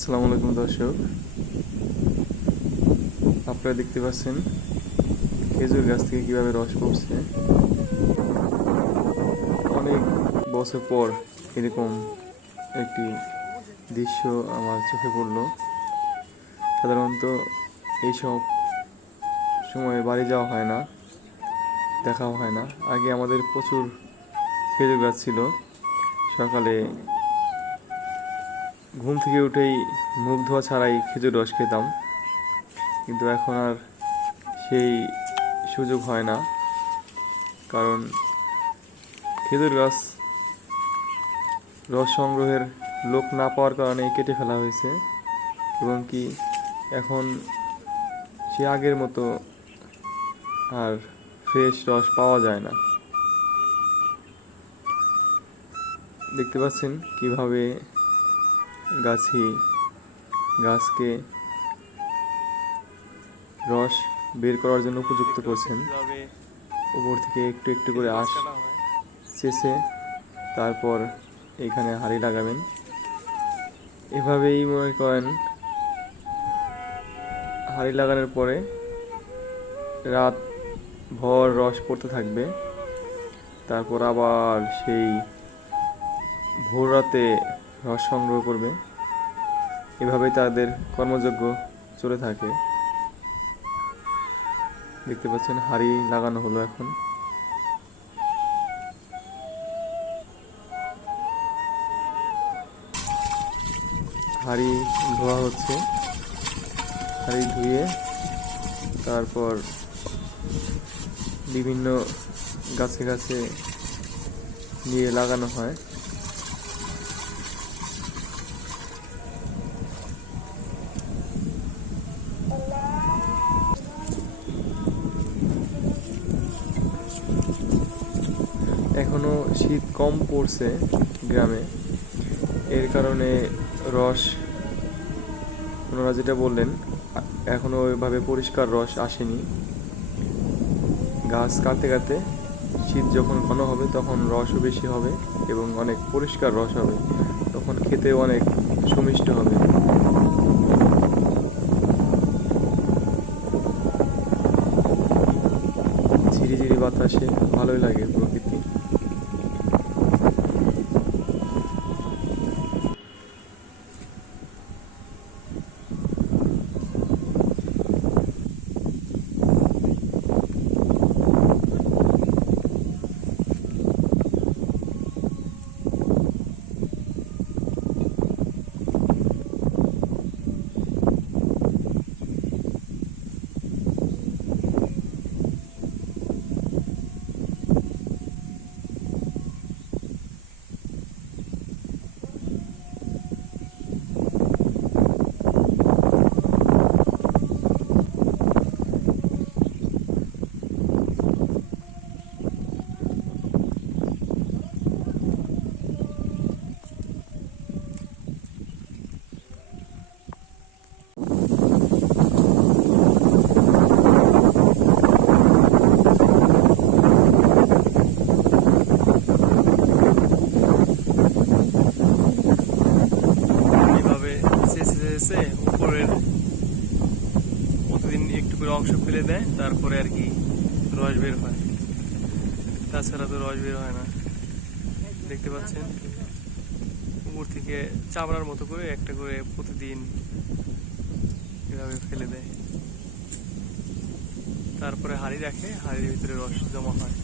আসসালামু আলাইকুম দর্শক। আপনারা দেখতে পাচ্ছেন খেজুর গাছ থেকে কীভাবে রস পড়ছে। অনেক বছর পর এরকম একটি দৃশ্য আমার চোখে পড়ল। সাধারণত এইসব সময়ে বাড়ি যাওয়া হয় না, দেখাও হয় না। আগে আমাদের প্রচুর খেজুর গাছ ছিল। সকালে ঘুম থেকে উঠেই মুখ ধোয়া ছাড়াই খেজুর রস খেতাম। কিন্তু এখন আর সেই সুযোগ হয় না। কারণ খেজুর গাছ রস সংগ্রহের লোক না পাওয়ার কারণে কেটে ফেলা হয়েছে। এবং কি এখন সে আগের মতো আর ফ্রেশ রস পাওয়া যায় না। দেখতে পাচ্ছেন কীভাবে গাছি গাছকে রস বের করার জন্য উপযুক্ত করছেন। উপর থেকে একটু একটু করে আশ চেষে তারপর এখানে হাঁড়ি লাগাবেন। এভাবেই মনে করেন হাড়ি লাগানোর পরে রাত ভর রস পড়তে থাকবে। তারপর আবার সেই ভোর রাতে রস সংগ্রহ করবে। এভাবেই তাদের কর্মযজ্ঞ চলে থাকে। দেখতে পাচ্ছেন, হাড়ি লাগানো হলো এখন। হাড়ি ধোয়া হচ্ছে। হাড়ি ধুয়ে তারপর বিভিন্ন গাছে গাছে নিয়ে লাগানো হয়। এখনও শীত কম পড়ছে গ্রামে। এর কারণে রস, ওনারা যেটা বললেন এখনও ওইভাবে পরিষ্কার রস আসেনি। গাছ কাটতে কাটতে শীত যখন ঘন হবে তখন রসও বেশি হবে এবং অনেক পরিষ্কার রস হবে। তখন খেতে অনেক সুমিষ্ট হবে। ঝিরিঝিরি বাতাসে ভালোই লাগে প্রকৃতি। প্রতিদিন অংশ ফেলে দেয়, তারপরে আর কি রস বের হয়। তাছাড়া তো রস বের হয় না। দেখতে পাচ্ছেন? উপর থেকে চামড়ার মতো করে একটা করে প্রতিদিন এভাবে ফেলে দেয়। তারপরে হাড়ি রাখে, হাড়ির ভিতরে রস জমা হয়।